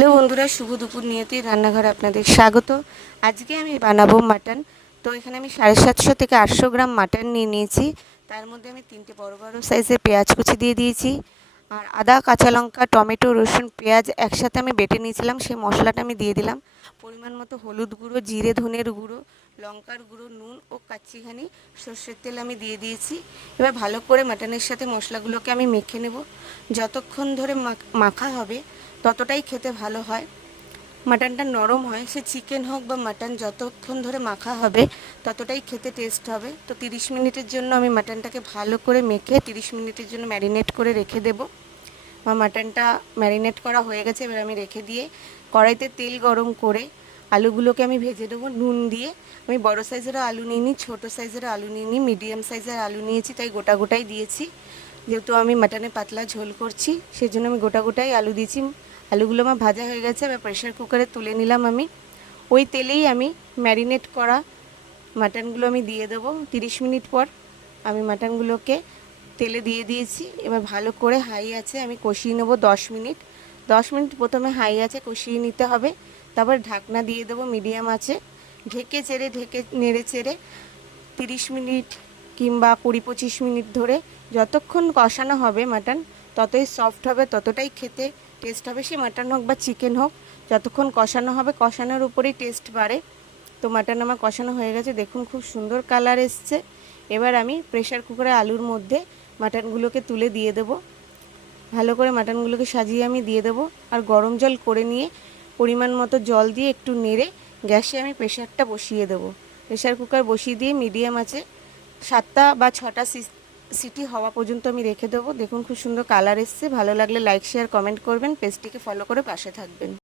Hello বন্ধুরা, শুভ দুপুর। নিয়তি রান্নাঘরে আপনাদের স্বাগত। আজকে আমি বানাবো মাটন। তো এখানে আমি 750 থেকে 800 গ্রাম মাটন নিয়ে নিয়েছি। তার মধ্যে আমি 3টে বড় বড় সাইজের পেঁয়াজ কুচি দিয়ে দিয়েছি, আর আদা, কাঁচা লঙ্কা, টমেটো, রসুন, পেঁয়াজ একসাথে আমি বেটে নিয়েছিলাম, সেই মশলাটা আমি দিয়ে দিলাম। পরিমাণ মতো হলুদ গুঁড়ো, জিরে ধনের গুঁড়ো, লঙ্কার গুঁড়ো, নুন ও কাচ্চিঘানি সর্ষের তেল আমি দিয়ে দিয়েছি। এবার ভালো করে মাটনের সাথে মশলাগুলোকে আমি মেখে নেব। যতক্ষণ ধরে মাখা হবে ততটাই খেতে ভালো হয়, মাটনটা নরম হয়। সে চিকেন হোক বা মাটন, যতক্ষণ ধরে মাখা হবে ততটাই খেতে টেস্ট হবে। তো 30 মিনিটের জন্য আমি মাটনটাকে ভালো করে মেখে 30 মিনিটের জন্য ম্যারিনেট করে রেখে দেবো। আমার মাটনটা ম্যারিনেট করা হয়ে গেছে। এবার আমি রেখে দিয়ে কড়াইতে তেল গরম করে আলুগুলোকে আমি ভেজে দেবো নুন দিয়ে। আমি বড় সাইজেরও আলু নিইনি, ছোটো সাইজেরও আলু নিইনি, মিডিয়াম সাইজের আলু নিয়েছি, তাই গোটা গোটাই দিয়েছি। যেহেতু আমি মাটনে পাতলা ঝোল করছি, সেই জন্য আমি গোটা গোটাই আলু দিয়েছি। আলুগুলো আমার ভাজা হয়ে গেছে। এবার প্রেশার কুকারে তুলে নিলাম আমি। ওই তেলেই আমি ম্যারিনেট করা মাটনগুলো আমি দিয়ে দেবো। 30 মিনিট পর আমি মাটনগুলোকে তেলে দিয়ে দিয়েছি। এবার ভালো করে হাই আছে আমি কষিয়ে নেবো 10 মিনিট। 10 মিনিট প্রথমে হাই আছে কষিয়ে নিতে হবে, তারপর ঢাকনা দিয়ে দেবো মিডিয়াম আছে। ঢেকে নেড়ে চেড়ে 30 মিনিট কিংবা 20-25 মিনিট ধরে যতক্ষণ কষানো হবে মাটন, ততই সফট হবে, ততটাই খেতে টেস্ট হবে। সে মাটন হোক বা চিকেন হোক, যতক্ষণ কষানো হবে কষানোর উপরেই টেস্ট বাড়ে। তো মাটন আমার কষানো হয়ে গেছে, দেখুন খুব সুন্দর কালার এসছে। এবার আমি প্রেশার কুকারে আলুর মধ্যে মাটনগুলোকে তুলে দিয়ে দেবো। ভালো করে মাটনগুলোকে সাজিয়ে আমি দিয়ে দেবো, আর গরম জল করে নিয়ে পরিমাণ মতো জল দিয়ে একটু নেড়ে গ্যাসে আমি প্রেশারটা বসিয়ে দেবো। প্রেশার কুকার বসিয়ে দিয়ে মিডিয়াম আছে 7টা বা 6টা সিটি হওয়া পর্যন্ত আমি রেখে দেবো। দেখুন খুব সুন্দর কালার এসছে। ভালো লাগলে লাইক, শেয়ার, কমেন্ট করবেন। পেজটিকে ফলো করে পাশে থাকবেন।